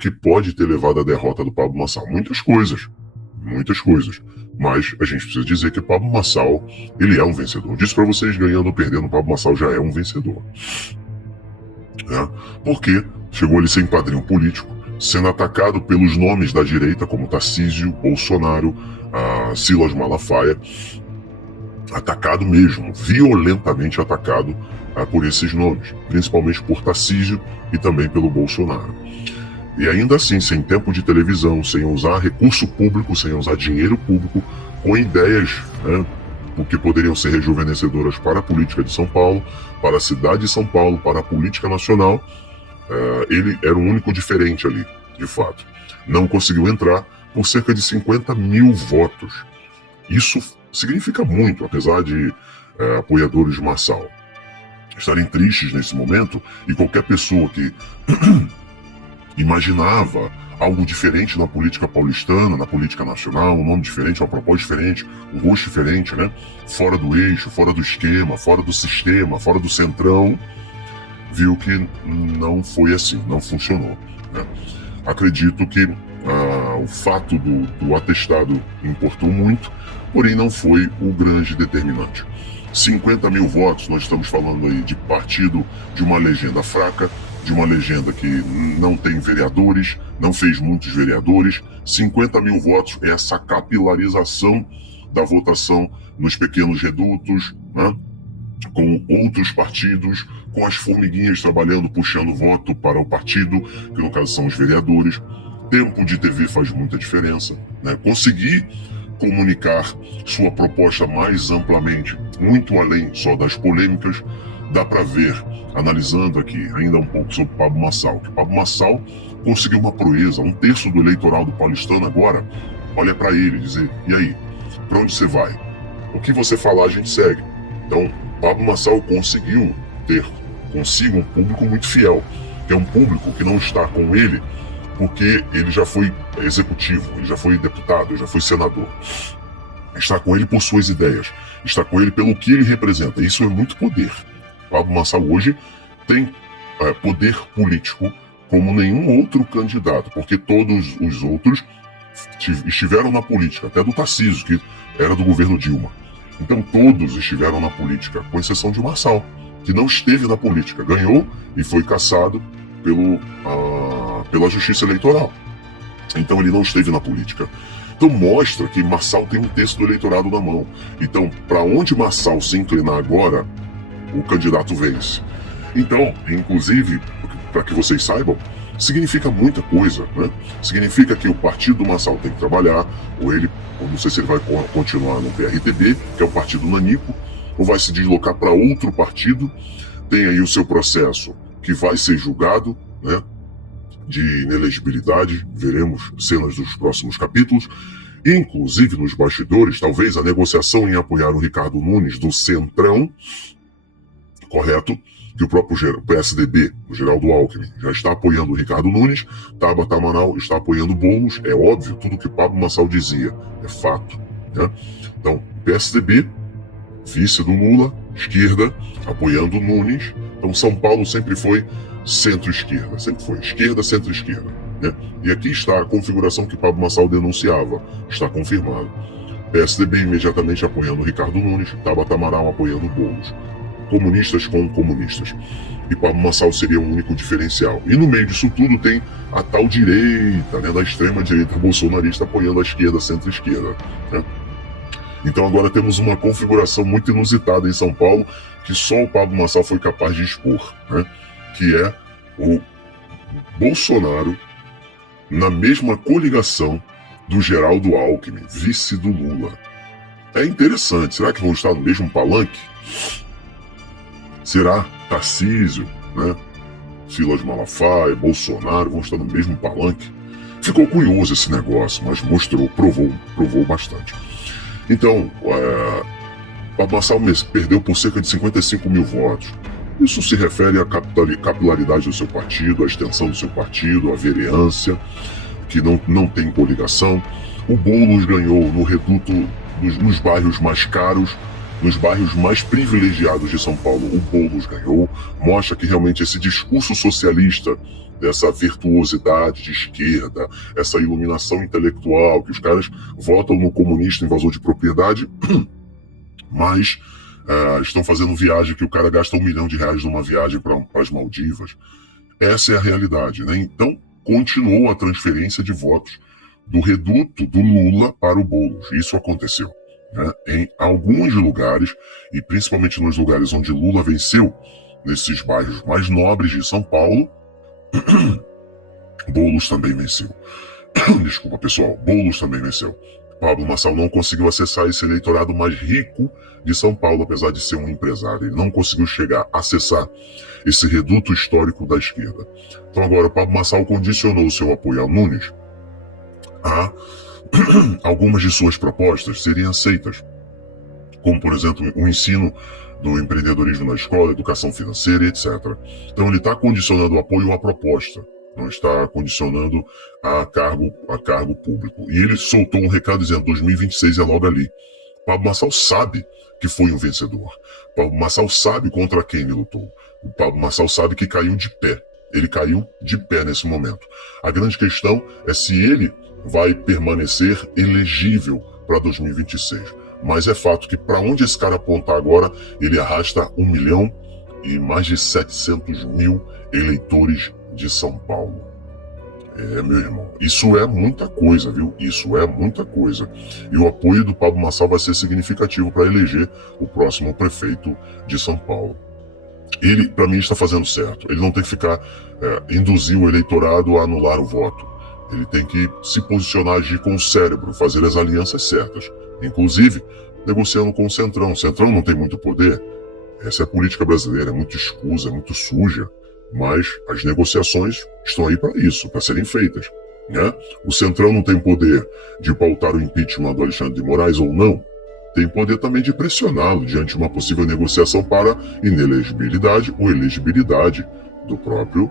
que pode ter levado à derrota do Pablo Marçal? Muitas coisas. Muitas coisas. Mas a gente precisa dizer que Pablo Marçal, ele é um vencedor. Disse para vocês, ganhando ou perdendo, Pablo Marçal já é um vencedor. Né? Porque chegou ali sem padrinho político, sendo atacado pelos nomes da direita, como Tarcísio, Bolsonaro, Silas Malafaia, atacado mesmo, violentamente atacado por esses nomes, principalmente por Tarcísio e também pelo Bolsonaro. E ainda assim, sem tempo de televisão, sem usar recurso público, sem usar dinheiro público, com ideias, né, que poderiam ser rejuvenescedoras para a política de São Paulo, para a cidade de São Paulo, para a política nacional, ele era o único diferente ali, de fato. Não conseguiu entrar por cerca de 50 mil votos. Isso significa muito, apesar de apoiadores de Marçal estarem tristes nesse momento, e qualquer pessoa que imaginava algo diferente na política paulistana, na política nacional, um nome diferente, uma proposta diferente, um rosto diferente, né? Fora do eixo, fora do esquema, fora do sistema, fora do centrão, viu que não foi assim, não funcionou. Né? Acredito que o fato do atestado importou muito, porém não foi o grande determinante. 50 mil votos, nós estamos falando aí de partido de uma legenda fraca, de uma legenda que não tem vereadores, não fez muitos vereadores. 50 mil votos é essa capilarização da votação nos pequenos redutos, né? Com outros partidos, com as formiguinhas trabalhando, puxando voto para o partido, que no caso são os vereadores. Tempo de TV faz muita diferença, né? Conseguir comunicar sua proposta mais amplamente, muito além só das polêmicas. Dá para ver, analisando aqui ainda um pouco sobre Pablo Marçal, que Pablo Marçal conseguiu uma proeza, 1/3 do eleitoral do paulistano agora olha para ele e dizer, e aí, para onde você vai? O que você falar a gente segue. Então, Pablo Marçal conseguiu ter consigo um público muito fiel, que é um público que não está com ele porque ele já foi executivo, ele já foi deputado, ele já foi senador. Está com ele por suas ideias, está com ele pelo que ele representa. Isso é muito poder. Pablo Marçal hoje tem poder político como nenhum outro candidato, porque todos os outros estiveram na política, até do Tarcísio, que era do governo Dilma. Então todos estiveram na política, com exceção de Marçal, que não esteve na política, ganhou e foi cassado pela Justiça Eleitoral. Então ele não esteve na política. Então mostra que Marçal tem 1/3 do eleitorado na mão. Então, para onde Marçal se inclinar agora, o candidato vence. Então, inclusive, para que vocês saibam, significa muita coisa, né? Significa que o partido do Marçal tem que trabalhar, ou não sei se ele vai continuar no PRTB, que é o partido nanico, ou vai se deslocar para outro partido, tem aí o seu processo que vai ser julgado, né? De inelegibilidade, veremos cenas dos próximos capítulos, inclusive nos bastidores, talvez a negociação em apoiar o Ricardo Nunes do Centrão, correto? Que o próprio PSDB, o Geraldo Alckmin, já está apoiando o Ricardo Nunes, Tabata Amaral está apoiando Boulos, é óbvio, tudo que Pablo Marçal dizia, é fato. Né? Então, PSDB, vice do Lula, esquerda, apoiando Nunes. Então, São Paulo sempre foi centro-esquerda, sempre foi esquerda, centro-esquerda. Né? E aqui está a configuração que Pablo Marçal denunciava, está confirmado. PSDB imediatamente apoiando Ricardo Nunes, Tabata Amaral apoiando Boulos. Comunistas com comunistas. E Pablo Marçal seria o único diferencial. E no meio disso tudo tem a tal direita, né, da extrema-direita bolsonarista apoiando a esquerda, centro-esquerda. Né? Então agora temos uma configuração muito inusitada em São Paulo, que só o Pablo Marçal foi capaz de expor, né? Que é o Bolsonaro na mesma coligação do Geraldo Alckmin, vice do Lula. É interessante, será que vão estar no mesmo palanque? Será Tarcísio, né? Silas Malafaia, Bolsonaro vão estar no mesmo palanque? Ficou curioso esse negócio, mas provou bastante. Então, Pablo Marçal perdeu por cerca de 55 mil votos. Isso se refere à capilaridade do seu partido, à extensão do seu partido, à vereância, que não tem coligação. O Boulos ganhou no reduto, nos bairros mais caros, nos bairros mais privilegiados de São Paulo, o Boulos ganhou, mostra que realmente esse discurso socialista, dessa virtuosidade de esquerda, essa iluminação intelectual, que os caras votam no comunista invasor de propriedade, mas estão fazendo viagem que o cara gasta R$1 milhão numa viagem para as Maldivas. Essa é a realidade, né? Então, continuou a transferência de votos do reduto do Lula para o Boulos. Isso aconteceu, né? Em alguns lugares, e principalmente nos lugares onde Lula venceu, nesses bairros mais nobres de São Paulo, Boulos também venceu. Desculpa, pessoal, Boulos também venceu. Pablo Marçal não conseguiu acessar esse eleitorado mais rico de São Paulo, apesar de ser um empresário. Ele não conseguiu chegar a acessar esse reduto histórico da esquerda. Então agora o Pablo Marçal condicionou o seu apoio ao Nunes a algumas de suas propostas serem aceitas, como, por exemplo, o ensino do empreendedorismo na escola, educação financeira, etc. Então ele está condicionando o apoio à proposta, não está condicionando a cargo público. E ele soltou um recado dizendo: 2026 é logo ali. Pablo Marçal sabe que foi um vencedor. Pablo Marçal sabe contra quem ele lutou. Pablo Marçal sabe que caiu de pé. Ele caiu de pé nesse momento. A grande questão é se ele vai permanecer elegível para 2026. Mas é fato que para onde esse cara apontar agora, ele arrasta 1 milhão e mais de 700 mil eleitores de São Paulo. Meu irmão, isso é muita coisa, viu? Isso é muita coisa. E o apoio do Pablo Marçal vai ser significativo para eleger o próximo prefeito de São Paulo. Ele, para mim, está fazendo certo. Ele não tem que ficar induzir o eleitorado a anular o voto. Ele tem que se posicionar, agir com o cérebro, fazer as alianças certas. Inclusive, negociando com o Centrão. O Centrão não tem muito poder. Essa é a política brasileira, é muito escusa, é muito suja. Mas as negociações estão aí para isso, para serem feitas, né? O Centrão não tem poder de pautar o impeachment do Alexandre de Moraes ou não. Tem poder também de pressioná-lo diante de uma possível negociação para inelegibilidade ou elegibilidade do próprio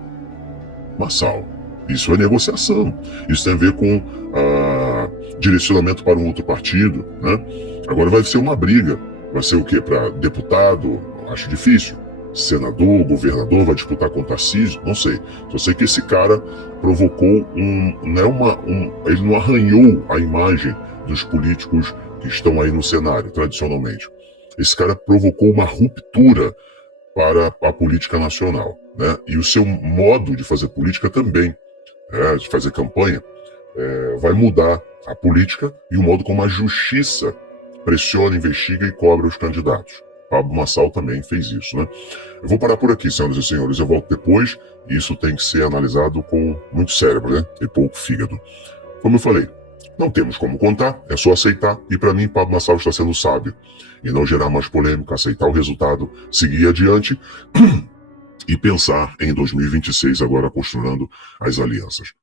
Marçal. Isso é negociação. Isso tem a ver com direcionamento para um outro partido, né? Agora vai ser uma briga. Vai ser o quê? Para deputado? Acho difícil. Senador, governador, vai disputar com o Tarcísio? Não sei. Só sei que esse cara provocou ele não arranhou a imagem dos políticos que estão aí no cenário, tradicionalmente. Esse cara provocou uma ruptura para a política nacional, né? E o seu modo de fazer política também, de fazer campanha, vai mudar a política e o modo como a justiça pressiona, investiga e cobra os candidatos. Pablo Marçal também fez isso, né? Eu vou parar por aqui, senhoras e senhores. Eu volto depois e isso tem que ser analisado com muito cérebro, né? E pouco fígado. Como eu falei, não temos como contar, é só aceitar. E para mim, Pablo Marçal está sendo sábio. E não gerar mais polêmica, aceitar o resultado, seguir adiante e pensar em 2026 agora costurando as alianças.